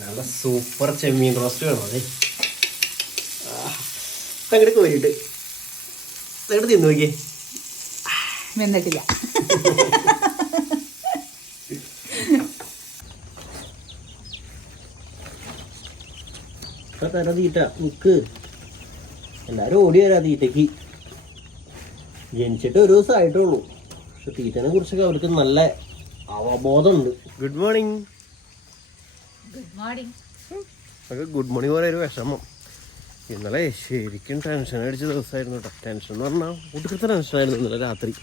നല്ല സൂപ്പർ ചെമ്മീൻ റോസ്റ്റ് വേണം അതെ. അങ്ങോട്ട് കോരിട്ട് അങ്ങോട്ട് തിന്നു നോക്കിയേ. വെന്നിട്ടില്ല തര തീറ്റ നിക്ക് എല്ലാരും ഓടി വരാ തീറ്റക്ക് ജനിച്ചിട്ട് ഒരു ദിവസം ആയിട്ടുള്ളൂ. പക്ഷെ തീറ്റനെ കുറിച്ചൊക്കെ അവർക്ക് നല്ല അവബോധമുണ്ട്. ഗുഡ് മോർണിംഗ് ഗുഡ് മോർണിംഗ് ഒരു വിഷമം. ഇന്നലെ ശരിക്കും ടെൻഷൻ അടിച്ച ദിവസമായിരുന്നു കേട്ടോ. ടെൻഷൻ എന്ന് പറഞ്ഞാൽ ഒടുക്കത്തെ ടെൻഷനായിരുന്നു ഇന്നലെ രാത്രി.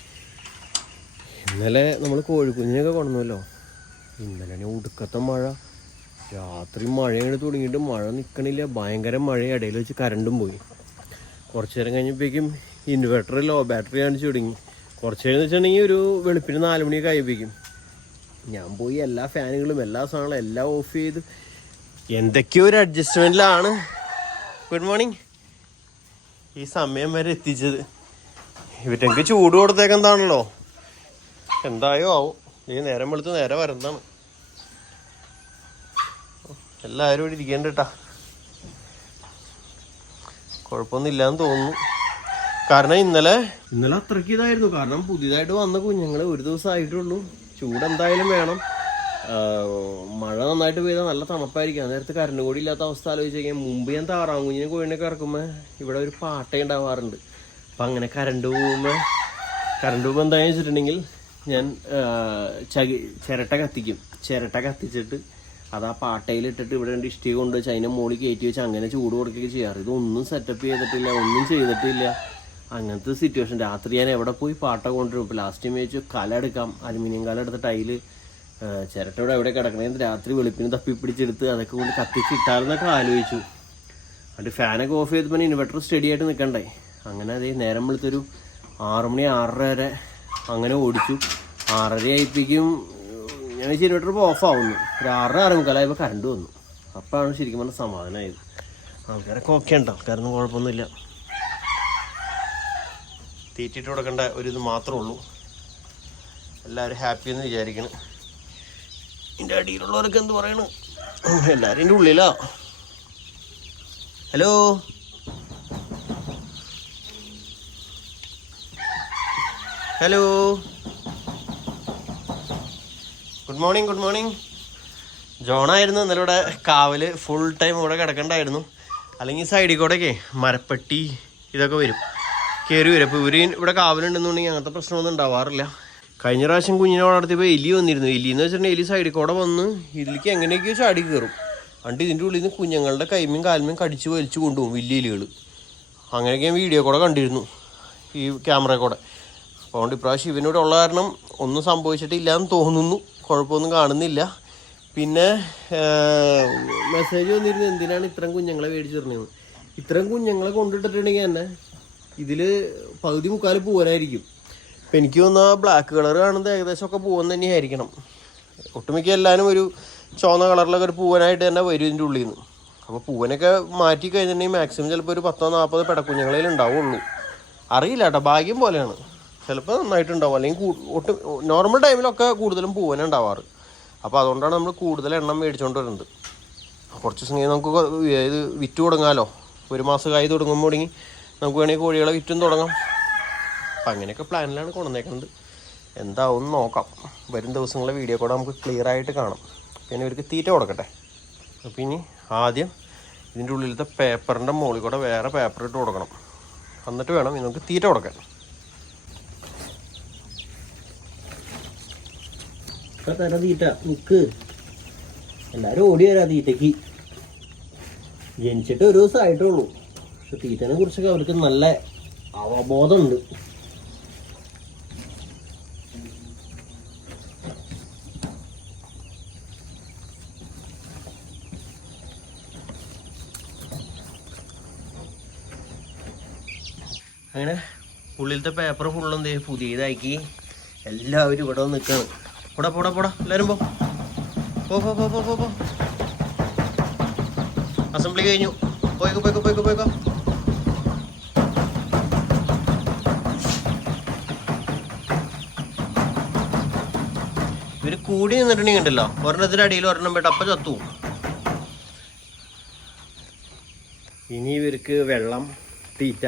ഇന്നലെ നമ്മൾ കോഴിക്കുഞ്ഞിനൊക്കെ കൊണ്ടുവന്നല്ലോ. ഇന്നലെ ഒടുക്കത്തെ മഴ. രാത്രി മഴയാണ് തുടങ്ങിയിട്ട് മഴ നിൽക്കണില്ല ഭയങ്കര മഴ ഇടയിൽ വെച്ച് കരണ്ടും പോയി. കുറച്ച് നേരം കഴിഞ്ഞപ്പോഴേക്കും ഇൻവെർട്ടർ ലോ ബാറ്ററി കാണിച്ച് തുടങ്ങി. കുറച്ച് നേരം വെച്ചിട്ടുണ്ടെങ്കിൽ ഒരു വെളുപ്പിന് നാല് മണിയൊക്കെ ഞാൻ പോയി എല്ലാ ഫാനുകളും എല്ലാ സാധനങ്ങളും എല്ലാം ഓഫ് ചെയ്ത് എന്തൊക്കെയോ ഒരു അഡ്ജസ്റ്റ്മെന്റിലാണ് ഗുഡ് മോർണിംഗ് ഈ സമയം വരെ എത്തിച്ചത്. ഇവറ്റെനിക്ക് ചൂട് കൊടുത്തേക്കെന്താണല്ലോ? എന്തായോ ആവും? ഈ നേരം വെളുത്ത് നേരെ വരുന്നതാണ് എല്ലാവരും ഇവിടെ ഇരിക്കേണ്ട കേട്ടാ കുഴപ്പമൊന്നും തോന്നുന്നു. കാരണം ഇന്നലെ ഇന്നലെ അത്രയ്ക്ക് ഇതായിരുന്നു. കാരണം പുതിയതായിട്ട് വന്ന കുഞ്ഞുങ്ങൾ ഒരു ദിവസം ആയിട്ടുള്ളൂ. ചൂട് എന്തായാലും വേണം. മഴ നന്നായിട്ട് പെയ്താൽ നല്ല തണുപ്പായിരിക്കും. ആ നേരത്ത് കൂടി ഇല്ലാത്ത അവസ്ഥ ആലോചിച്ച് കഴിഞ്ഞാൽ മുമ്പ് ഞാൻ താറാങ്കുഞ്ഞിനെ കോഴിനൊക്കെ ഇറക്കുമ്പോൾ ഇവിടെ ഒരു പാട്ട ഉണ്ടാവാറുണ്ട്. അപ്പം അങ്ങനെ കരണ്ട് പോകുമ്പോൾ കരണ്ട് പോകുമ്പോൾ എന്താണെന്ന് വെച്ചിട്ടുണ്ടെങ്കിൽ ഞാൻ ചകി ചിരട്ട കത്തിക്കും. ചിരട്ട കത്തിച്ചിട്ട് അത് ആ പാട്ടയിൽ ഇട്ടിട്ട് ഇവിടെ രണ്ട് ഇഷ്ടിക കൊണ്ട് വെച്ച് അതിനെ മുകളിൽ കയറ്റി വെച്ച് അങ്ങനെ ചൂട് കൊടുക്കുകയൊക്കെ ചെയ്യാറ്. ഇതൊന്നും സെറ്റപ്പ് ചെയ്തിട്ടില്ല ഒന്നും ചെയ്തിട്ടില്ല. അങ്ങനത്തെ സിറ്റുവേഷൻ രാത്രി ഞാൻ എവിടെ പോയി പാട്ട കൊണ്ടുവരും? ഇപ്പോൾ ലാസ്റ്റ് ടൈം വെച്ചു കല എടുക്കാം. അലുമിനിയം കല എടുത്തിട്ട് അതിൽ ചിരട്ട ഇവിടെ എവിടെ കിടക്കണേന്ന് രാത്രി വെളുപ്പിന് തപ്പി പിടിച്ചെടുത്ത് അതൊക്കെ കൊണ്ട് കത്തിച്ചിട്ടാലെന്നൊക്കെ ആലോചിച്ചു. അത് ഫാനൊക്കെ ഓഫ് ചെയ്തപ്പോൾ ഇൻവെർട്ടർ സ്റ്റഡി ആയിട്ട് നിൽക്കണ്ടേ അങ്ങനെ അതേ നേരം വെളുത്തൊരു ആറുമണി ആറര വരെ അങ്ങനെ ഓടിച്ചു. ആറര ആയിപ്പിക്കും ഞാൻ വെച്ചാൽ ഇൻവെർട്ടർ ഇപ്പോൾ ഓഫ് ആവുന്നു. ഒരു ആറര ആറേമുക്കാലായപ്പോൾ കറണ്ട് വന്നു. അപ്പോഴാണ് ശരിക്കും പറഞ്ഞാൽ സമാധാനമായത് ആൾക്കാരൊക്കെ ഓക്കെ ഉണ്ടോ. ആൾക്കാരൊന്നും കുഴപ്പമൊന്നുമില്ല. തീറ്റിട്ട് കൊടുക്കേണ്ട ഒരു ഇത് മാത്രമേ ഉള്ളൂ. എല്ലാവരും ഹാപ്പി എന്ന് വിചാരിക്കണം. ഇതിന്റെ അടിയിലുള്ളവരൊക്കെ എന്ത് പറയണു? എല്ലാവരും എന്റെ ഉള്ളിലാ. Hello? Hello? Good morning good morning ജോണായിരുന്നു ഇന്നലെ ഇവിടെ കാവൽ ഫുൾ ടൈം ഇവിടെ കിടക്കണ്ടായിരുന്നു. അല്ലെങ്കിൽ സൈഡിൽ കൂടെയൊക്കെ മരപ്പെട്ടി ഇതൊക്കെ വരും. കയറി വരും. അപ്പോൾ ഇവർ ഇവിടെ കാവലുണ്ടെന്നുണ്ടെങ്കിൽ അങ്ങനത്തെ പ്രശ്നമൊന്നും ഉണ്ടാവാറില്ല. കഴിഞ്ഞ പ്രാവശ്യം കുഞ്ഞിനെ വളർത്തിയപ്പോൾ എലി വന്നിരുന്നു. എലി എന്ന് വെച്ചിട്ടുണ്ടെങ്കിൽ എലി സൈഡിൽ കൂടെ വന്ന് ഇതിലേക്ക് എങ്ങനെയൊക്കെയോ ചാടി കയറും. എന്നിട്ട് ഇതിന്റെ ഉള്ളിൽ നിന്ന് കുഞ്ഞുങ്ങളുടെ കൈമയും കാൽമയും കടിച്ച് വലിച്ചു കൊണ്ടുപോകും വലിയ എലികൾ അങ്ങനെയൊക്കെ ഞാൻ വീഡിയോ കൂടെ കണ്ടിരുന്നു ഈ ക്യാമറ കൂടെ. അതുകൊണ്ട് ഇപ്രാവശ്യം ഇവനോട് ഉള്ള കാരണം ഒന്നും സംഭവിച്ചിട്ടില്ല എന്ന് തോന്നുന്നു. കുഴപ്പമൊന്നും കാണുന്നില്ല. പിന്നെ മെസ്സേജ് വന്നിരുന്നു എന്തിനാണ് ഇത്രയും കുഞ്ഞുങ്ങളെ മേടിച്ചിരുന്നത് ഇത്രയും കുഞ്ഞുങ്ങളെ കൊണ്ടിട്ടിട്ടുണ്ടെങ്കിൽ തന്നെ ഇതിൽ പകുതി മുക്കാൽ പൂവനായിരിക്കും എനിക്ക് തോന്നുന്ന ബ്ലാക്ക് കളർ കാണുന്നത് ഏകദേശം ഒക്കെ പൂവൻ തന്നെയായിരിക്കണം. ഒട്ടുമിക്ക എല്ലാവരും ഒരു ചുവന്ന കളറിലൊക്കെ ഒരു പൂവനായിട്ട് തന്നെ വരും ഇതിന്റെ ഉള്ളിൽ നിന്ന് അപ്പോൾ പൂവനൊക്കെ മാറ്റി കഴിഞ്ഞിട്ടുണ്ടെങ്കിൽ മാക്സിമം ചിലപ്പോൾ ഒരു പത്തോ നാൽപ്പത് പെടക്കുഞ്ഞുങ്ങളിൽ ഉണ്ടാവുള്ളൂ. അറിയില്ല കേട്ടോ ഭാഗ്യം പോലെയാണ്. ചിലപ്പോൾ നന്നായിട്ടുണ്ടാവും. അല്ലെങ്കിൽ ഒട്ടും നോർമൽ ടൈമിലൊക്കെ കൂടുതലും പൂവന ഉണ്ടാവാറ്. അപ്പോൾ അതുകൊണ്ടാണ് നമ്മൾ കൂടുതൽ എണ്ണം മേടിച്ചുകൊണ്ട് വരുന്നത്. കുറച്ച് ദിവസം നമുക്ക് ഇത് വിറ്റ് തുടങ്ങാമല്ലോ ഒരു മാസം കായ് തുടങ്ങുമ്പോൾ തുടങ്ങി നമുക്ക് വേണമെങ്കിൽ കോഴികളെ വിറ്റും തുടങ്ങാം. അപ്പം അങ്ങനെയൊക്കെ പ്ലാനിലാണ് കൊണ്ടുവന്നേക്കുന്നത് എന്താവും നോക്കാം. വരും ദിവസങ്ങളിലെ വീഡിയോ കൂടെ നമുക്ക് ക്ലിയർ ആയിട്ട് കാണാം. പിന്നെ ഇവർക്ക് തീറ്റ കൊടുക്കട്ടെ. അപ്പം ഇനി ആദ്യം ഇതിന്റെ ഉള്ളിലത്തെ പേപ്പറിന്റെ മുകളിൽ കൂടെ വേറെ പേപ്പർ ഇട്ട് കൊടുക്കണം. എന്നിട്ട് വേണം നമുക്ക് തീറ്റ കൊടുക്കാൻ. എല്ലാരും ഓടി വരാ തീറ്റക്ക് ജനിച്ചിട്ട് ഒരു ദിവസം ആയിട്ടുള്ളൂ. പക്ഷെ തീറ്റനെ കുറിച്ചൊക്കെ അവർക്ക് നല്ല അവബോധമുണ്ട്. അങ്ങനെ ഉള്ളിലത്തെ പേപ്പർ ഫുള്ളും ദേ? പുതിയതാക്കി. എല്ലാവരും ഇവിടെ വന്ന് പോടാ പോടാ പോടാ എല്ലാവരും പോ. പോ പോ പോ പോ പോ പോ. അസംബ്ലി കഴിഞ്ഞു. പോയിക്കോ പോയിക്കോ പോയിക്കോ പോയിക്കോ. കൂടി നിന്നിട്ടുണ്ടെങ്കിൽ ഉണ്ടല്ലോ ഒരെണ്ണത്തിന്റെ അടിയിൽ ഒരെണ്ണം പോയിട്ട് അപ്പൊ ചത്തു. ഇനി ഇവർക്ക് വെള്ളം തീറ്റ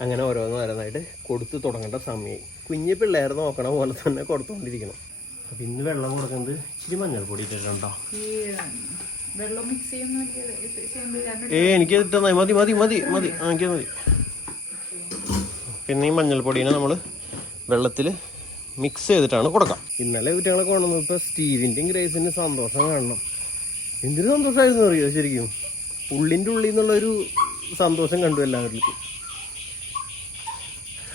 അങ്ങനെ ഓരോന്ന് ഓരോന്നായിട്ട് കൊടുത്തു തുടങ്ങേണ്ട സമയമായി കുഞ്ഞു പിള്ളേർ നോക്കണ പോലെ തന്നെ കൊടുത്തുകൊണ്ടിരിക്കണം അപ്പം ഇന്ന് വെള്ളം കൊടുക്കുന്നത് ഇച്ചിരി മഞ്ഞൾപ്പൊടി ഇട്ടിട്ടുണ്ടോ? ഏ എനിക്ക് ഇട്ടാ മതി. മതി മതി മതി ആക്കിയാൽ എനിക്ക് മതി. പിന്നെ ഈ മഞ്ഞൾപ്പൊടീനെ നമ്മൾ വെള്ളത്തിൽ മിക്സ് ചെയ്തിട്ടാണ് കൊടുക്കാം. ഇന്നലെ കുട്ടികളെ കൊണ്ടുവന്നത് ഇപ്പോൾ സ്റ്റീവിന്റെയും ഗ്രേസിന്റെയും സന്തോഷം കാണണം. എന്തൊരു സന്തോഷമായിരുന്നു അറിയോ ശരിക്കും? ഉള്ളിന്റെ ഉള്ളിൽ നിന്നുള്ളൊരു സന്തോഷം കണ്ടു എല്ലാവർക്കും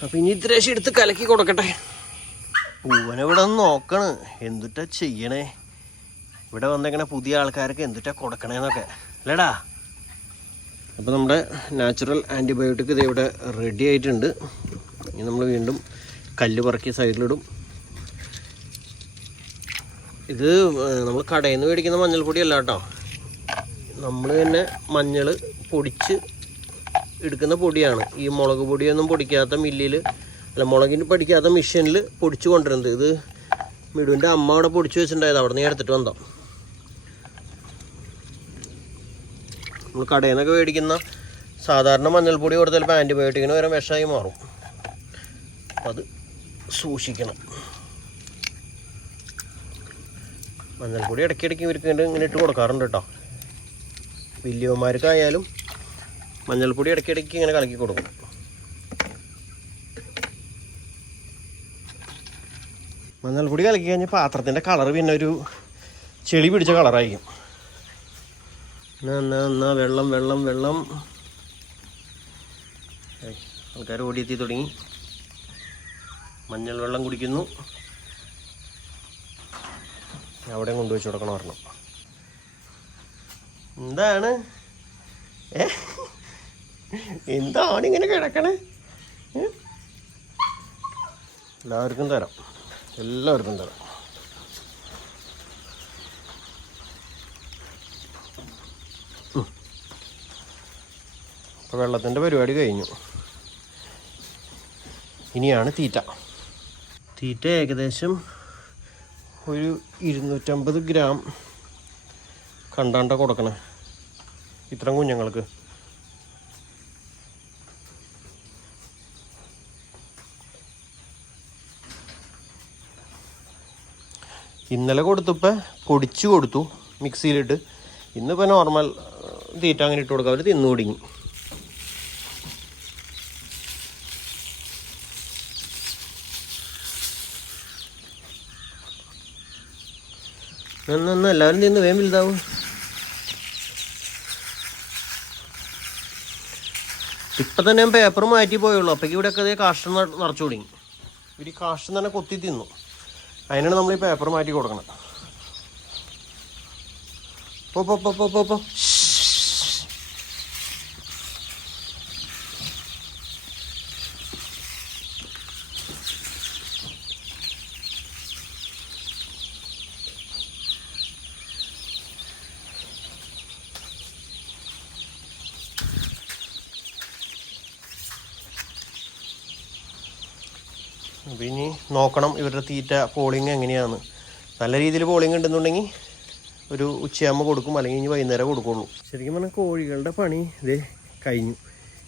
അപ്പം ഇനി ഇത്രേശം എടുത്ത് കലക്കി കൊടുക്കട്ടെ. പൂവനെവിടെ നോക്കണ്. എന്തുട്ടാ ചെയ്യണേ? ഇവിടെ വന്നിങ്ങനെ പുതിയ ആൾക്കാർക്ക് എന്തുട്ടാ കൊടുക്കണേന്നൊക്കെ. അല്ലേടാ? അപ്പോൾ നമ്മുടെ നാച്ചുറൽ ആന്റിബയോട്ടിക് ഇത് ഇവിടെ റെഡി ആയിട്ടുണ്ട്. ഇനി നമ്മൾ വീണ്ടും കല്ല് പറക്കി സൈഡിലിടും. ഇത് നമ്മൾ കടയിൽ നിന്ന് മേടിക്കുന്ന മഞ്ഞൾപ്പൊടി അല്ല കേട്ടോ. നമ്മൾ തന്നെ മഞ്ഞൾ പൊടിച്ച് എടുക്കുന്ന പൊടിയാണ്. ഈ മുളക് പൊടിയൊന്നും പൊടിക്കാത്ത മില്ലിൽ അല്ല മുളകിന് പൊടിക്കാത്ത മെഷീനിൽ പൊടിച്ചു കൊണ്ടുവരുന്നത്. ഇത് മിടുവിന്റെ അമ്മ അവിടെ പൊടിച്ചു വെച്ചിട്ടുണ്ടായത്. അവിടെ നിന്ന് എടുത്തിട്ട് വന്നോ നമ്മൾ കടയിൽ നിന്നൊക്കെ മേടിക്കുന്ന സാധാരണ മഞ്ഞൾപ്പൊടി കൊടുത്താൽ ഇപ്പോൾ ആന്റിബയോട്ടിക്കിന് വരെ വിഷമായി മാറും. അത് സൂക്ഷിക്കണം. മഞ്ഞൾപ്പൊടി ഇടയ്ക്കിടയ്ക്ക് ഇവർക്ക് ഇങ്ങനെ ഇട്ട് കൊടുക്കാറുണ്ട് കേട്ടോ. വലിയവന്മാർക്കായാലും മഞ്ഞൾപ്പൊടി ഇടയ്ക്കിടയ്ക്ക് ഇങ്ങനെ കലക്കി കൊടുക്കും. മഞ്ഞൾപ്പൊടി കലക്കി കഴിഞ്ഞാൽ പാത്രത്തിന്റെ കളർ പിന്നെ ഒരു ചെളി പിടിച്ച കളറായിരിക്കും. എന്നാ എന്നാ വെള്ളം വെള്ളം വെള്ളം. ആൾക്കാർ ഓടിയെത്തി തുടങ്ങി. മഞ്ഞൾ വെള്ളം കുടിക്കുന്നു. അവിടെ കൊണ്ടുവച്ച് കൊടുക്കണം പറഞ്ഞു എന്താണ്? ഏ? എന്താണ് ഇങ്ങനെ കിടക്കണേ എല്ലാവർക്കും തരാം. എല്ലാവർക്കും തരാം. അപ്പോൾ വെള്ളത്തിന്റെ പരിപാടി കഴിഞ്ഞു. ഇനിയാണ് തീറ്റ. തീറ്റ ഏകദേശം ഒരു ഇരുന്നൂറ്റമ്പത് ഗ്രാം കണ്ടാണ്ട കൊടുക്കണേ. ഇത്രയും കുഞ്ഞുങ്ങൾക്ക്. ഇന്നലെ കൊടുത്തപ്പോൾ പൊടിച്ച് കൊടുത്തു മിക്സിയിലിട്ട്. ഇന്നിപ്പോൾ നോർമൽ തീറ്റ അങ്ങനെ ഇട്ട് കൊടുക്കുക അവർ തിന്നു തുടങ്ങി. എന്നാ എല്ലാവരും തിന്ന്. വേഗം വലുതാവും. ഇപ്പം തന്നെ ഞാൻ പേപ്പർ മാറ്റി പോയുള്ളൂ. അപ്പോഴേക്കും ഇവിടെയൊക്കെ കാഷ്ടം നിറച്ചു തുടങ്ങി. ഇവർ കാഷ്ടം തന്നെ കൊത്തി തിന്നു. അതിനാണ് നമ്മൾ ഈ പേപ്പർ മാറ്റി കൊടുക്കണം പോ പോ പോ പോ പോ. പോ അപ്പം ഇനി നോക്കണം ഇവരുടെ തീറ്റ പോളിങ് എങ്ങനെയാണ്. നല്ല രീതിയിൽ പോളിങ് ഉണ്ടെന്നുണ്ടെങ്കിൽ ഒരു ഉച്ചയാകുമ്പോൾ കൊടുക്കും അല്ലെങ്കിൽ ഇനി വൈകുന്നേരം കൊടുക്കുള്ളൂ. ശരിക്കും പറഞ്ഞാൽ കോഴികളുടെ പണി ഇതേ കഴിഞ്ഞു.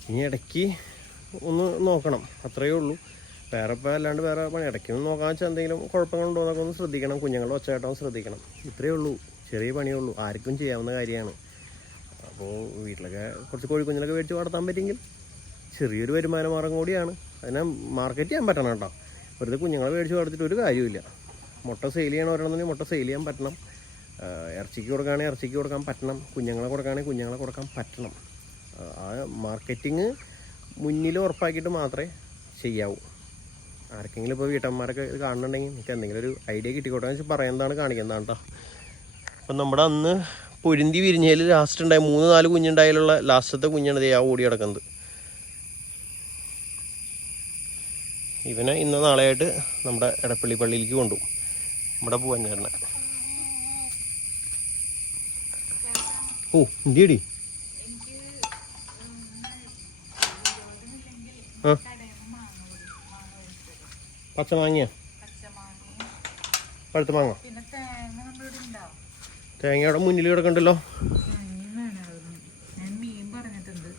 ഇനി ഇടയ്ക്ക് ഒന്ന് നോക്കണം അത്രയേ ഉള്ളൂ. വേറെ ഇപ്പോൾ അല്ലാണ്ട് വേറെ പണി ഇടയ്ക്ക് ഒന്ന് നോക്കാൻ വെച്ചാൽ എന്തെങ്കിലും കുഴപ്പങ്ങളുണ്ടോ എന്നൊക്കെ ഒന്ന് ശ്രദ്ധിക്കണം കുഞ്ഞുങ്ങളുടെ ഒച്ചയായിട്ടോ ശ്രദ്ധിക്കണം. ഇത്രയേ ഉള്ളൂ ചെറിയ പണിയേ ഉള്ളൂ ആർക്കും ചെയ്യാവുന്ന കാര്യമാണ്. അപ്പോൾ വീട്ടിലൊക്കെ കുറച്ച് കോഴിക്കുഞ്ഞിലൊക്കെ മേടിച്ച് വളർത്താൻ പറ്റുമെങ്കിൽ ചെറിയൊരു വരുമാന മാർഗം കൂടിയാണ്. അതിനെ മാർക്കറ്റ് ചെയ്യാൻ പറ്റണം കേട്ടോ. വെറുതെ കുഞ്ഞുങ്ങളെ മേടിച്ച് വളർത്തിയിട്ട് ഒരു കാര്യമില്ല മുട്ട സെയിൽ ചെയ്യണം ഒരെണ്ണമെങ്കിൽ മുട്ട സെയിൽ ചെയ്യാൻ പറ്റണം. ഇറച്ചിക്ക് കൊടുക്കുകയാണെങ്കിൽ ഇറച്ചിക്ക് കൊടുക്കാൻ പറ്റണം. കുഞ്ഞുങ്ങളെ കൊടുക്കുകയാണെങ്കിൽ കുഞ്ഞുങ്ങളെ കൊടുക്കാൻ പറ്റണം. ആ, മാർക്കറ്റിങ് മുന്നിൽ ഉറപ്പാക്കിയിട്ട് മാത്രമേ ചെയ്യാവൂ. ആർക്കെങ്കിലും ഇപ്പോൾ വീട്ടമ്മമാരൊക്കെ ഇത് കാണുന്നുണ്ടെങ്കിൽ എനിക്ക് എന്തെങ്കിലും ഒരു ഐഡിയ കിട്ടിക്കോട്ടെ എന്ന് വെച്ചാൽ പറയുന്നതാണ് കാണിക്കുന്നതാണ് കേട്ടോ. അപ്പം നമ്മുടെ അന്ന് പൊരുന്തി വിരിഞ്ഞതിൽ ലാസ്റ്റ് ഉണ്ടായി മൂന്ന് നാല് കുഞ്ഞുണ്ടായാലുള്ള ലാസ്റ്റത്തെ കുഞ്ഞാണ് ആ ഓടി കിടക്കുന്നത് ഇവനെ ഇന്ന് നാളെയായിട്ട് നമ്മുടെ എടപ്പള്ളി പള്ളിയിലേക്ക് കൊണ്ടുപോകും. നമ്മുടെ പൂവഞ്ചേരനെ ഓ ഇന്ത്യടി. ആ. പച്ച മാങ്ങിയ? പഴുത്ത മാങ്ങ. തേങ്ങ അവിടെ മുന്നിൽ കിടക്കണ്ടല്ലോ. മീൻ പറഞ്ഞിട്ടുണ്ട്.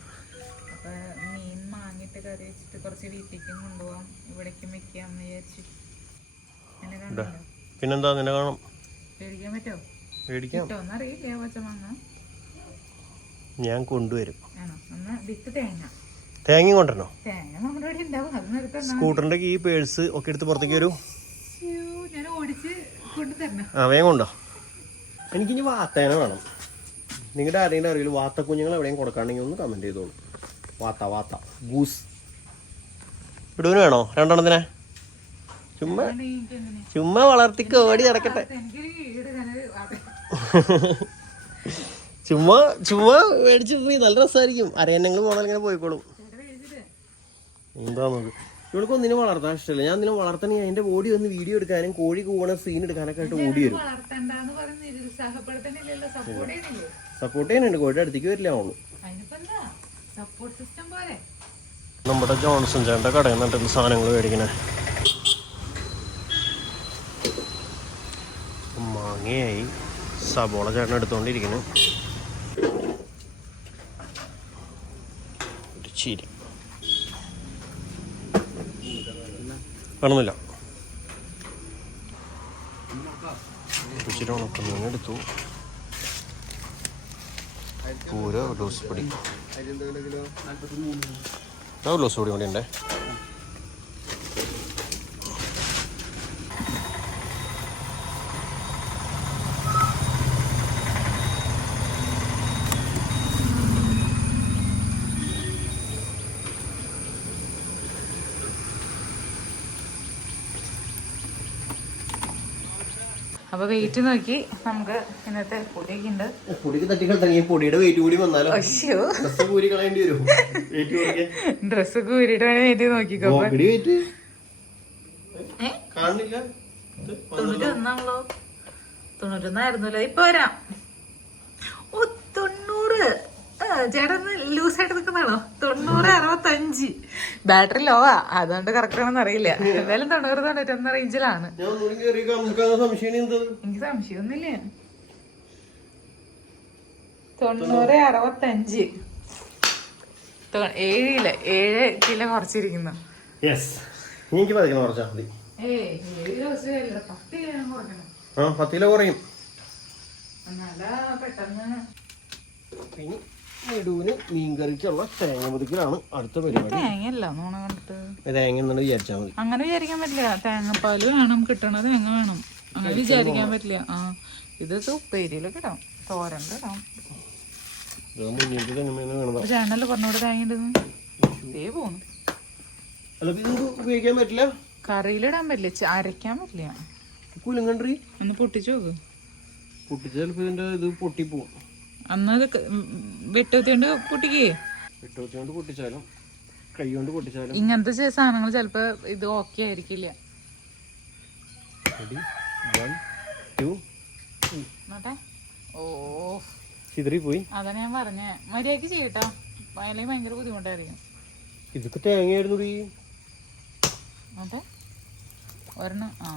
കുറച്ച് വീട്ടിലേക്കും കൊണ്ടുപോകാം ഇവിടേക്കും വിചാരിച്ചു. പിന്നെന്താ നിന്നെ കാണും പറ്റോ? മേടിക്കാം കിട്ടോന്ന് അറിയില്ല പച്ചമാങ്ങ ഞാൻ കൊണ്ടുവരും. തേങ്ങ. കൊണ്ടോ കൊണ്ടുവരണോ? സ്കൂട്ടറിന്റെ ഈ പേഴ്സ് ഒക്കെ എടുത്ത് പുറത്തേക്ക് വരൂ. ആ വേഗം കൊണ്ടോ. എനിക്കിനി വാത്തേനെ വേണം. നിങ്ങളുടെ ആരെങ്കിലും അറിയില്ല വാത്ത കുഞ്ഞുങ്ങൾ എവിടെയും കൊടുക്കാണെങ്കിൽ ഒന്ന് കമന്റ് ചെയ്തോളൂ. വാത്ത വാത്ത. ഗൂസ്. ഇടുവിന് വേണോ? രണ്ടെണ്ണത്തിനെ? ചുമ്മാ ചുമ്മാ വളർത്തിക്ക് ഓടി നടക്കട്ടെ. ചുമ്മാ ചുമ്മാ മേടിച്ച് പോയി നല്ല രസമായിരിക്കും അറിയാനെങ്കിൽ പോണാൽ ഇങ്ങനെ പോയിക്കോളും. എന്താ നോക്ക് ഇവൾക്ക് ഒന്നിനും വളർത്താൻ ഇഷ്ടമില്ല. ഞാൻ ഒന്നിനും വളർത്തണേ അതിന്റെ ഓടി ഒന്ന് വീഡിയോ എടുക്കാനും കോഴി കൂവണ സീൻ എടുക്കാനൊക്കെ ആയിട്ട് ഓടി വരും. സപ്പോർട്ട് ചെയ്യുന്നുണ്ട്. കോഴിയുടെ അടുത്തേക്ക് വരില്ല അവൾ. സപ്പോർട്ട് സിസ്റ്റം പോലെ. നമ്മുടെ ജോൺസൺ ചേട്ടന്റെ കടയിൽ നിന്നിട്ട് സാധനങ്ങൾ മേടിക്കണേ. മാങ്ങയായി. സബോള ചേട്ടൻ എടുത്തോണ്ടിരിക്കുന്നു ഒരു ചീര. കാണുന്നില്ല. ഇച്ചിരി ഉണക്കുന്ന എടുത്തു. പൂര ഡോസ് പൊടി. ആ ലൂസ് അപ്പൊ വെയിറ്റ് നോക്കി. നമുക്ക് ഇന്നത്തെ പൊടിയൊക്കെ ഉണ്ട് പൊടിക്ക് തട്ടിക്കളി പൊടിയുടെ വെയിറ്റ് കൂടി വന്നാലോ? ഡ്രസ് കൂരി കളയേണ്ടി വരും. ഡ്രസ് ഡ്രസ്സൊക്കെ വേണേ വെയിറ്റ് നോക്കിക്കോ. വെയിറ്റ് കാണില്ല തൊണ്ണൂറ്റൊന്നാണല്ലോ തൊണ്ണൂറ്റൊന്നായിരുന്നല്ലോ ഇപ്പൊ വരാം. ഓ തൊണ്ണൂറ്. ചേട്ടൻ ലൂസായിട്ട് നിൽക്കുന്നതാണോ? തൊണ്ണൂറ് അറുപത്തഞ്ച്. ബാറ്ററി ലോ ആ. അതുകൊണ്ട് കറക്റ്റ് ആണെന്ന് അറിയില്ല. എന്തായാലും തൊണ്ണൂറ് തൊണ്ണൂറ്റൊന്ന് റേഞ്ചിലാണ് എനിക്ക് സംശയമൊന്നുമില്ല തൊണ്ണൂറ് അറുപത്തഞ്ച്. ഏഴില്ല ഏഴ് കിലോ കുറച്ചിരിക്കുന്നു. എനിക്ക് പതിക്കണം കുറച്ചാൽ മതി. ഏയ് ഏഴ് ദിവസമല്ല പത്ത് കിലോ കുറയ്ക്കണം ആ പത്ത് കിലോ കുറയും. പെട്ടെന്ന്. ഇനി ഇടുവിന് മീൻകറിക്കുള്ള തേങ്ങ മുതുക്കിലാണ് അടുത്ത പരിപാടി. തേങ്ങയല്ല നോണ കണ്ടിട്ട്. തേങ്ങ എന്നാണ് വിചാരിച്ചാൽ മതി. അങ്ങനെ വിചാരിക്കാൻ പറ്റില്ല. തേങ്ങപ്പാൽ വേണം കിട്ടണ തേങ്ങ വേണം. അങ്ങനെ വിചാരിക്കാൻ പറ്റില്ല. ആ ഇതൊക്കെ ഉപ്പേരിയിൽ കിടാം തോരൻ കിടാം ചേട്ടനല്ലേ പറഞ്ഞോട് തേങ്ങ ഉണ്ടെന്ന് ഇതേ പോണു ഉപയോഗിക്കാൻ പറ്റില്ല? കറിയിലിടാൻ പറ്റില്ല. അരയ്ക്കാൻ പറ്റില്ല. കുലുങ്കണ്ടി ഒന്ന് പൊട്ടിച്ചു നോക്ക്. പൊട്ടിച്ചാൽ ഇതിന്റെ ഇത് പൊട്ടിപ്പോവും. അന്ന് അത് വെട്ടത്തിയോണ്ട് പൊട്ടിക്കേ? വെച്ചുകൊണ്ട് പൊട്ടിച്ചാലും കൈ കൊണ്ട് പൊട്ടിച്ചാലും. ഇങ്ങനത്തെ ചില സാധനങ്ങൾ ചിലപ്പോ ഇത് ഓക്കെ ആയിരിക്കില്ല. അതാണ് ഞാൻ പറഞ്ഞേ. മര്യാദയ്ക്ക് ചെയ്യട്ടോ. അല്ലെങ്കിൽ ഭയങ്കര ബുദ്ധിമുട്ടായിരിക്കും. ഇതൊക്കെ തേങ്ങയായിരുന്നു ഒരെണ്ണം. ആ.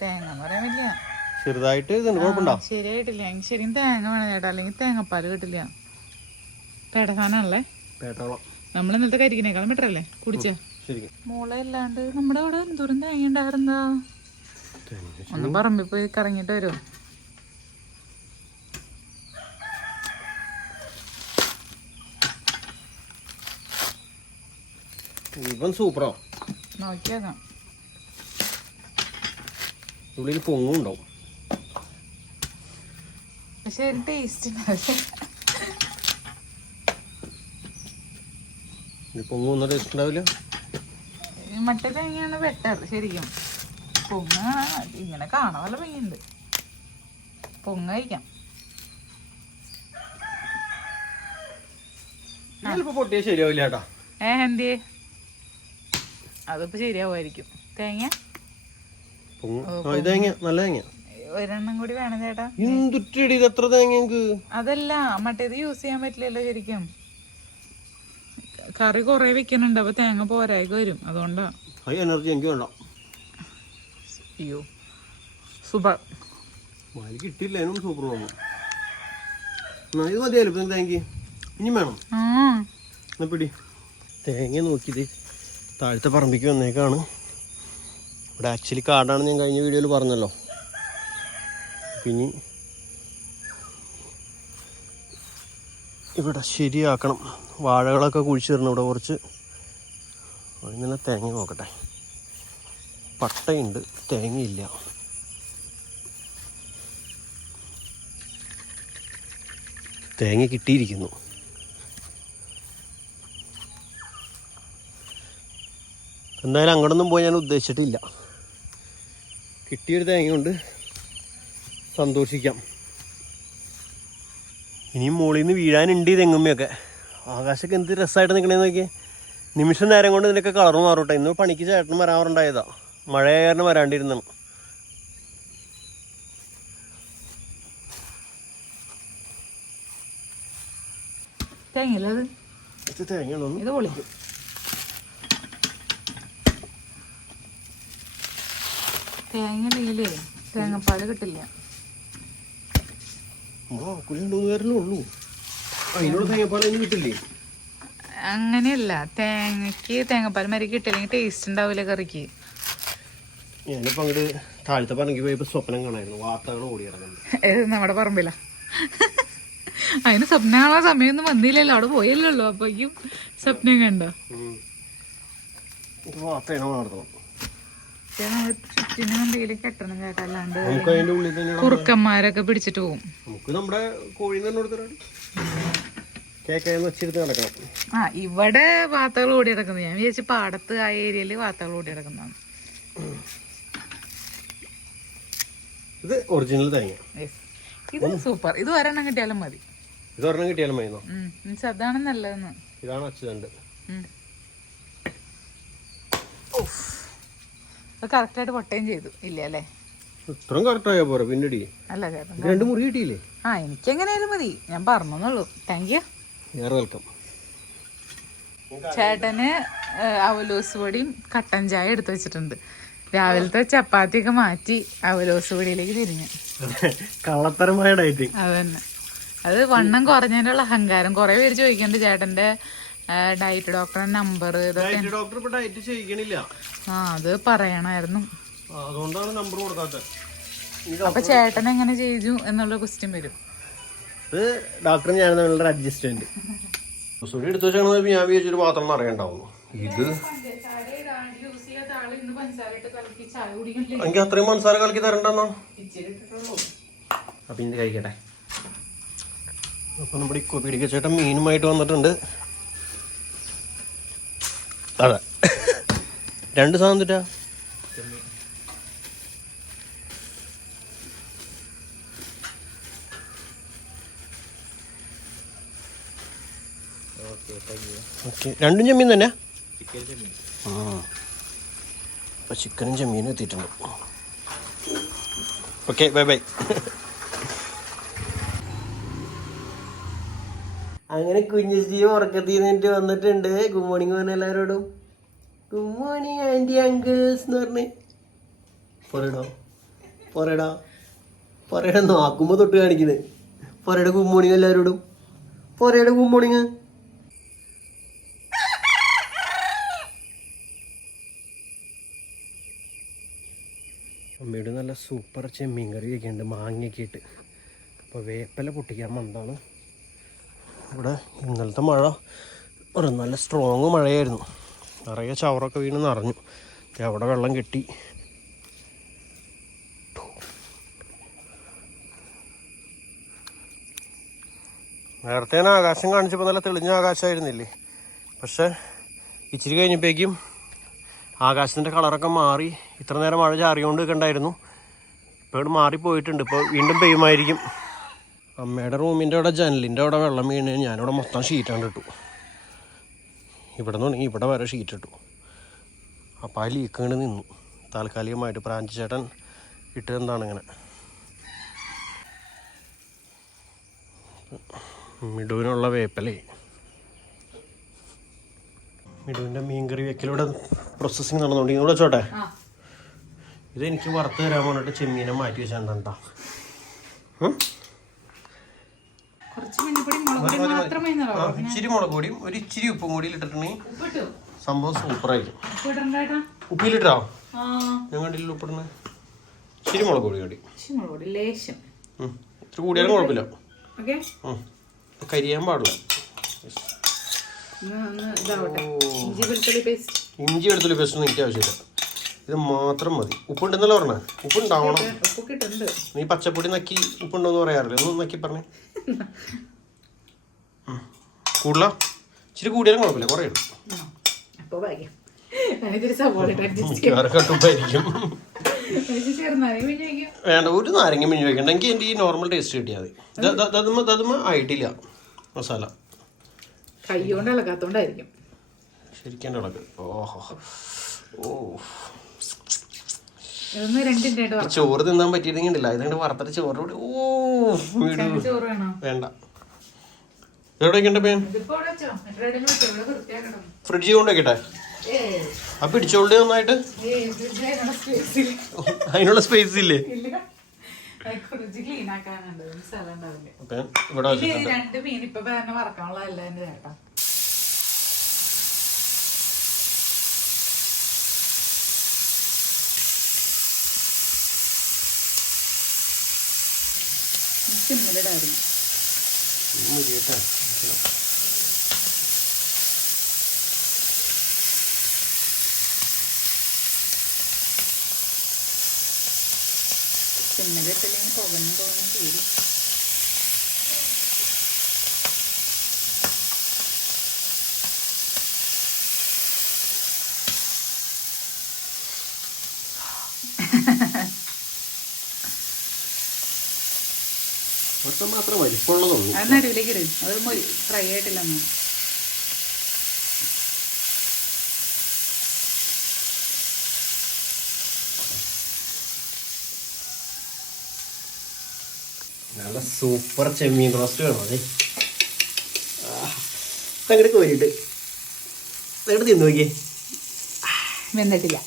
തേങ്ങ പറയാൻ പറ്റില്ല. ചെറുതായിട്ട് ഇതുണ്ട്. കുഴപ്പമുണ്ടോ? ശരിയായിട്ടില്ല. എനിക്ക് ശരിക്കും തേങ്ങ വേണം ചേട്ടാ. അല്ലെങ്കിൽ തേങ്ങാപ്പാൽ കിട്ടില്ല. പേടസാനല്ലേ പേട്ടോളം നമ്മൾ ഇന്നത്തെ കരിക്കിനേക്കാളും ബെറ്റർ അല്ലേ? കുടിച്ച? മോളെ അല്ലാണ്ട് നമ്മുടെ അവിടെ എന്തോരം തേങ്ങ ഉണ്ടായിരുന്നാ ഒന്ന് പറമ്പിൽ പോയി കറങ്ങിട്ട് വരുമോ ഇവൻ സൂപ്പറോ. നോക്കിയാക്കാം. ഉള്ളിൽ പൊങ്ങും ഉണ്ടാവും. പക്ഷെ ഒരു ടേസ്റ്റ് ഉണ്ടാവില്ല? മട്ട തേങ്ങയാണ് ബെറ്റർ ശരിക്കും. പൊങ്ങ ഇങ്ങനെ കാണാൻ നല്ല ഭംഗിയുണ്ട്. പൊങ്ങ കഴിക്കാം. ശരിയാവില്ല ഏ അതിപ്പോ ശരിയാവുമായിരിക്കും. തേങ്ങ? നല്ല തേങ്ങ ഒരെണ്ണം കൂടി വേണം ചേട്ടാ. എന്തുറ്റടി എത്ര തേങ്ങ അതല്ല മറ്റേത് യൂസ് ചെയ്യാൻ പറ്റില്ലല്ലോ ശരിക്കും. കറി കൊറേ വെക്കുന്നുണ്ട് അപ്പൊ തേങ്ങ പോരായി വരും അതുകൊണ്ടാ. എനർജി എനിക്ക് വേണ്ട അയ്യോ സൂപ്പർ. കിട്ടില്ല സൂപ്പർ ഇത് മതിയാലോ ഇപ്പൊ ഇനി വേണം. പിടി. തേങ്ങ നോക്കിയത് താഴത്തെ പറമ്പിക്ക് വന്നേക്കാണ്. ഇവിടെ ആക്ച്വലി കാടാണ് ഞാൻ കഴിഞ്ഞ വീഡിയോയിൽ പറഞ്ഞല്ലോ. പിന്നെ ഇവിടെ ശരിയാക്കണം. വാഴകളൊക്കെ കുഴിച്ചിടണം ഇവിടെ കുറച്ച്. അതിനുള്ള തേങ്ങ നോക്കട്ടെ. പട്ടയുണ്ട് തേങ്ങയില്ല. തേങ്ങ കിട്ടിയിരിക്കുന്നു. എന്തായാലും അങ്ങോട്ടൊന്നും പോയി ഞാൻ ഉദ്ദേശിച്ചിട്ടില്ല. കിട്ടിയൊരു തേങ്ങ കൊണ്ട് സന്തോഷിക്കാം. ഇനിയും മുകളിൽ നിന്ന് വീഴാനുണ്ട് ഈ തെങ്ങുമ്മയൊക്കെ. ആകാശമൊക്കെ എന്ത് രസമായിട്ട് നിൽക്കണേന്ന് നോക്കിയേ. നിമിഷം നേരം കൊണ്ട് ഇതിനൊക്കെ കളർ മാറൂട്ടെ. ഇന്ന് പണിക്ക് ചേട്ടൻ വരാറുണ്ടായതാ. മഴ കാരണം വരാണ്ടിരുന്നാണ് തേങ്ങയില്ല അത്? ഇത് തേങ്ങയാണോ ഇത് പൊളിക്കും തേങ്ങ ഇല്ലെങ്കിലേ കിട്ടില്ല. അങ്ങനെയല്ല. തേങ്ങക്ക് തേങ്ങാപ്പാൽ മരി കിട്ടില്ലെങ്കിൽ ടേസ്റ്റ് ഉണ്ടാവില്ല കറിക്ക്. ഞാനിപ്പോ അങ്ങോട്ട് താഴത്തെ പറഞ്ഞെങ്കിൽ പോയപ്പോ സ്വപ്നം കാണായിരുന്നു. വാർത്തകൾ ഓടി ഇറങ്ങുന്നത് ഏത് നമ്മുടെ പറമ്പില. അതിന് സ്വപ്നം കാണാൻ സമയമൊന്നും വന്നില്ലല്ലോ. അവിടെ പോയല്ലോ അപ്പൊ സ്വപ്നം കണ്ടോ? വാർത്തയാണ് നടത്തണം പക്ഷേ നമ്മൾ ചുറ്റിനും എന്തെങ്കിലും കെട്ടണം കേട്ടോ അല്ലാണ്ട് നമുക്ക് അതിന്റെ ഉള്ളിൽ തന്നെയാണ് കുറുക്കന്മാരൊക്കെ പിടിച്ചിട്ട് പോകും നമുക്ക് നമ്മുടെ കോഴി തന്നെ കൊടുത്തിട്ടാണ് കേക്കായെന്ന് ആ ഇവിടെ വാർത്തകൾ ഓടി കിടക്കുന്നത് ഞാൻ വിചാരിച്ചു പാടത്ത് ആ ഏരിയയിൽ വാർത്തകൾ ഓടി കിടക്കുന്നതാണ് ഇത് ഒറിജിനൽ തേങ്ങ. ഇത് സൂപ്പർ ഇത് ഒരെണ്ണം കിട്ടിയാലും മതി. ഇത് ഒരെണ്ണം കിട്ടിയാലും മതിന്നോ ഉം. എന്നുവെച്ചാ അതാണ് നല്ലതെന്ന്. ഇതാണ് അച്ഛൻ ഉം. ഉഫ്. അത് കറക്റ്റായിട്ട് പൊട്ടുകയും ചെയ്തു. ഇല്ല അല്ലേ? ഇത്രയും കറക്റ്റ് ആയാ പോരെ? പിന്നടി. അല്ല ചേട്ടൻ രണ്ട് മുറി കിട്ടിയില്ലേ? ആ എനിക്ക് എങ്ങനെയായാലും മതി. ഞാൻ പറഞ്ഞെന്നുള്ളൂ. താങ്ക് യു വെൽക്കം ചേട്ടന് അവലോസ് പൊടിയും കട്ടൻ ചായ എടുത്തു വെച്ചിട്ടുണ്ട്. രാവിലത്തെ ചപ്പാത്തിയൊക്കെ മാറ്റി അവലോസ് പൊടിയിലേക്ക് തിരിഞ്ഞു. കള്ളത്തരമായ ഡയറ്റിങ് അതന്നെ. അത് വണ്ണം കുറഞ്ഞതിനുള്ള അഹങ്കാരം. കുറെ പേര് ചോദിക്കുന്നുണ്ട് ചേട്ടന്റെ ഡയറ്റ് ഡോക്ടറുടെ നമ്പർ ഡയറ്റ് ഡോക്ടർ ഇപ്പൊ ഡയറ്റ് ചെയ്യിക്കണില്ല. ആ അത് പറയണായിരുന്നു. അതുകൊണ്ടാണ് നമ്പർ കൊടുക്കാത്തത്. അപ്പൊ ചേട്ടൻ എങ്ങനെ ചെയ്തു എന്നുള്ള ക്വസ്റ്റ്യൻ വരും. ഇത് ഡോക്ടർ ഞാൻ തമ്മിലുള്ള അഡ്ജസ്റ്റ്മെന്റ് സുടി എടുത്തു വെച്ചാൽ ഞാൻ വിചാരിച്ചൊരു പാത്രം അറിയണ്ടാവുന്നു ഇത് എനിക്ക് അത്രയും മനസ്സാര കലക്കി തരണ്ടെന്നാ? അപ്പൊ ഇനി കഴിക്കട്ടെ. അപ്പൊ നമ്മുടെ ഇക്കോ പിടിക്കച്ചേട്ടൻ മീനുമായിട്ട് വന്നിട്ടുണ്ട്. അതെ. രണ്ട് സാധനം തെറ്റാ രണ്ടും ചെമ്മീൻ തന്നെ ആ. ചിക്കനും ചെമ്മീനും എത്തിയിട്ടുണ്ട്. Okay bye bye. അങ്ങനെ കുഞ്ഞു സ്റ്റീവ് ഉറക്കത്തിൽ നിന്നിട്ട് വന്നിട്ടുണ്ട്. ഗുഡ് മോർണിംഗ് പറഞ്ഞ എല്ലാവരോടും. ഗുഡ് മോർണിംഗ് ആന്റി അങ്കിൾസ് എന്ന് പറഞ്ഞ്. പൊറേടോ പറയടാ പൊറേടെ നോക്കുമ്പോൾ തൊട്ട് കാണിക്കുന്നത് പൊറേടെ ഗുഡ് മോർണിംഗ് എല്ലാവരോടും. പൊറേടെ ഗുഡ് മോർണിംഗ് അമ്മയുടെ നല്ല സൂപ്പർ ചെമ്മീൻ കറിയൊക്കെ ഉണ്ട് മാങ്ങയൊക്കെ ഇട്ട് അപ്പോൾ വേപ്പല പൊട്ടിക്കാൻ വന്നതാണ്. ഇവിടെ ഇന്നലത്തെ മഴ ഒരു നല്ല സ്ട്രോങ് മഴയായിരുന്നു. നിറയെ ചവറൊക്കെ വീണ് നിറഞ്ഞു. അവിടെ വെള്ളം കെട്ടി. നേരത്തെ ആകാശം കാണിച്ചപ്പോൾ നല്ല തെളിഞ്ഞ ആകാശമായിരുന്നില്ലേ? പക്ഷെ ഇച്ചിരി കഴിഞ്ഞപ്പോഴേക്കും ആകാശത്തിന്റെ കളറൊക്കെ മാറി. ഇത്ര നേരം മഴ ചാറിയോണ്ട് നിൽക്കണ്ടായിരുന്നു. ഇപ്പോൾ ഇവിടെ മാറിപ്പോയിട്ടുണ്ട്. ഇപ്പോൾ വീണ്ടും പെയ്യുമായിരിക്കും. അമ്മയുടെ റൂമിന്റെ അവിടെ ജനലിന്റെ അവിടെ വെള്ളം വീണ് ഞാനിവിടെ മൊത്തം ഷീറ്റ് ഇട്ടു. ഇവിടെ നിന്ന് തുടങ്ങി ഇവിടെ വരെ ഷീറ്റ് ഇട്ടു. അപ്പോൾ ആ ലീക്ക് ഇങ്ങനെ നിന്നു. താൽക്കാലികമായിട്ട് പ്രാഞ്ചി ചേട്ടൻ ഇട്ടത് എന്താണ് ഇങ്ങനെ. മിടുവിനുള്ള വേപ്പലേ. മിടുവിന്റെ മീൻകറി വെക്കലിവിടെ പ്രോസസ്സിങ് നടന്നുകൊണ്ട് ഇങ്ങനെ വെച്ചോട്ടെ. ഇതെനിക്ക് വറുത്ത് തരാൻ വേണ്ടിട്ട് ചെമ്മീനെ മാറ്റി വെച്ചാണ്ടാ. കുറച്ച് മഞ്ഞപ്പൊടി മുളക് പൊടി മാത്രം മതി എന്നല്ലോ ഇച്ചിരി മുളക് പൊടിയും ഒരു ഇച്ചിരി ഉപ്പും കൂടി ഇട്ടിട്ടുണ്ടെങ്കിൽ സംഭവം സൂപ്പറായിരിക്കും. ഉപ്പിലിട്ടോ ഞാൻ കണ്ടില്ല ഉപ്പിടുന്ന. ഇച്ചിരി മുളക് പൊടി കൂടി. ഇച്ചിരി കൂടിയാലും കുഴപ്പമില്ല. കരിയാൻ പാടില്ല. ഇഞ്ചി വെളുത്തുള്ളി പേസ്റ്റ് ഒന്നും എനിക്ക് ആവശ്യമില്ല. ഇത് മാത്രം മതി. ഉപ്പുണ്ടെന്നല്ലോ പറഞ്ഞ? ഉപ്പുണ്ടാവണം. നീ പച്ചപ്പൊടി നക്കി ഉപ്പുണ്ടോന്ന് പറയാറില്ല? ഒന്ന് നക്കി പറഞ്ഞേ. കൂടുതലാ ഇച്ചിരി കൂടിയാലും കുഴപ്പമില്ല. കുറേ. വേണ്ട ഒരു നാരങ്ങ മിഞ്ഞു വെക്കണ്ട. എനിക്ക് എന്റെ ഈ നോർമൽ ടേസ്റ്റ് കിട്ടിയാൽ മതി. ദതുമ്മ ദതുമ്മ ആയിട്ടില്ല. മസാല. കൈ കൊണ്ട് ഇളകാത്തോണ്ടായിരിക്കും. ശരിക്കും ഇളക്ക്. ഓഹോ. ഓ ഇതൊന്ന് രണ്ടിന്റെ ആയിട്ട് വറക്കാം ചോറ് തിന്നാൻ പറ്റിയിട്ടില്ല ഇതുകൊണ്ട് വറുത്തിട്ട് ചോറ് കൂടി ഓ വേണ്ട. പേൻ വെക്കട്ടെ? ഏയ്. അപ്പൊ പിടിച്ചോളൂ നന്നായിട്ട്. അതിനുള്ള സ്പേസ് ഇല്ല. ഫ്രിഡ്ജ് ഇവിടെ രണ്ട് മീൻ ഇപ്പൊ എന്റെ ചേട്ടാ. സിമ്മിലിടായിരുന്നു സിമ്മിലിട്ടില്ലെങ്കിൽ പുകഞ്ഞു തോന്നുന്നു തീരും ഒറ്റ മാത്രം വലിപ്പമുള്ളതുള്ളൂ. അത് നടുവിലേക്ക് ഇടും അത് ഫ്രൈ ആയിട്ടില്ല നല്ല സൂപ്പർ ചെമ്മീൻ റോസ്റ്റ് വേണം അതെ. അങ്ങോട്ട് കോരിട്ട് അങ്ങോട്ട് തിന്നു നോക്കിയേ. വെന്നിട്ടില്ല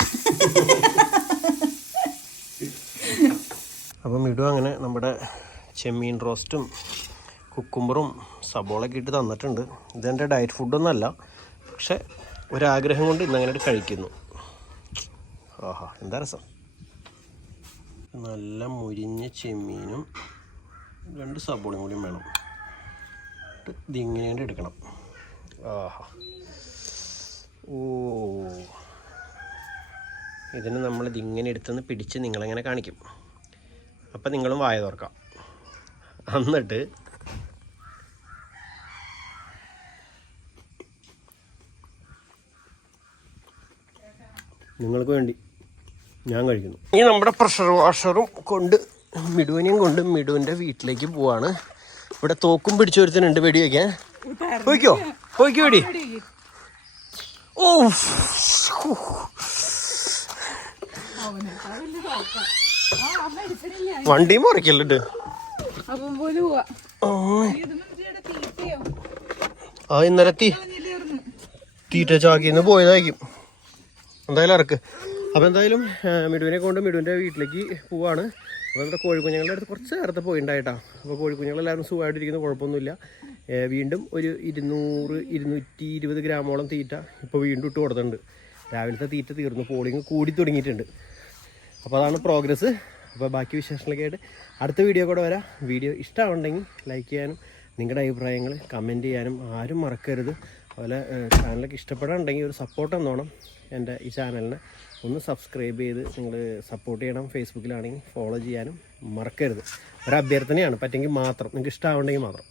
അപ്പം ഇടും അങ്ങനെ നമ്മുടെ ചെമ്മീൻ റോസ്റ്റും കുക്കുമ്പറും സബോളൊക്കെ ഇട്ട് തന്നിട്ടുണ്ട്. ഇതെന്റെ ഡയറ്റ് ഫുഡൊന്നുമല്ല പക്ഷെ ഒരാഗ്രഹം കൊണ്ട് ഇന്നങ്ങനെ കഴിക്കുന്നു. ആഹാ എന്താ രസം? നല്ല മുരിഞ്ഞ ചെമ്മീനും രണ്ട് സബോളും കൂടിയും വേണം. ഇത് ഇതിങ്ങനെ എടുക്കണം. ആഹാ. ഓ. ഇതിന് നമ്മൾ ഇതിങ്ങനെ എടുത്തുനിന്ന് പിടിച്ച് നിങ്ങളെങ്ങനെ കാണിക്കും. അപ്പം നിങ്ങളും വായ തുറക്കാം. എന്നിട്ട് നിങ്ങൾക്ക് വേണ്ടി ഞാൻ കഴിക്കുന്നു. ഇനി നമ്മുടെ പ്രഷർ വാഷറും കൊണ്ട് മിടുവിനെയും കൊണ്ട് മിടുവിന്റെ വീട്ടിലേക്ക് പോവാണ്. ഇവിടെ തോക്കും പിടിച്ചൊരുത്തനുണ്ട് വെടി വയ്ക്കാൻ. പോയിക്കോ? പോയിക്കോ വെടി? ഓ വണ്ടി മറിക്കല്ലിട്ട് അപ്പം പോലും പോവാ ആ ഇന്നലെ തീ തീറ്റ ചാക്കിന്ന് പോയതായിരിക്കും. എന്തായാലും ഇറക്ക് അപ്പോൾ എന്തായാലും മിടുവിനെ കൊണ്ട് മിടുവിന്റെ വീട്ടിലേക്ക് പോവാണ്. അപ്പോൾ നമ്മുടെ കോഴിക്കുഞ്ഞുങ്ങളുടെ അടുത്ത് കുറച്ച് നേരത്തെ പോയിണ്ടായിട്ടാ. അപ്പോൾ കോഴിക്കുഞ്ഞുങ്ങളെല്ലാവരും സുഖമായിട്ടിരിക്കുന്നു കുഴപ്പമൊന്നുമില്ല. വീണ്ടും ഒരു ഇരുന്നൂറ് ഇരുന്നൂറ്റി ഇരുപത് ഗ്രാമോളം തീറ്റ ഇപ്പോൾ വീണ്ടും ഇട്ട് കൊടുത്തിട്ടുണ്ട്. രാവിലത്തെ തീറ്റ തീർന്നു പോളിങ് കൂടി തുടങ്ങിയിട്ടുണ്ട്. അപ്പോൾ അതാണ് പ്രോഗ്രസ്. അപ്പോൾ ബാക്കി വിശേഷങ്ങളൊക്കെ ആയിട്ട് അടുത്ത വീഡിയോ കൂടെ വരാം. വീഡിയോ ഇഷ്ടമുണ്ടെങ്കിൽ ലൈക്ക് ചെയ്യാനും നിങ്ങളുടെ അഭിപ്രായങ്ങൾ കമന്റ് ചെയ്യാനും ആരും മറക്കരുത്. അതുപോലെ ചാനലൊക്കെ ഇഷ്ടപ്പെടാനുണ്ടെങ്കിൽ ഒരു സപ്പോർട്ട് എന്നോണം എന്റെ ഈ ചാനലിനെ ഒന്ന് സബ്സ്ക്രൈബ് ചെയ്ത് നിങ്ങൾ സപ്പോർട്ട് ചെയ്യണം. ഫേസ്ബുക്കിലാണെങ്കിൽ ഫോളോ ചെയ്യാനും മറക്കരുത്. ഒരു അഭ്യർത്ഥനയാണ് പറ്റെങ്കിൽ മാത്രം. നിങ്ങൾക്ക് ഇഷ്ടമാവുണ്ടെങ്കിൽ മാത്രം.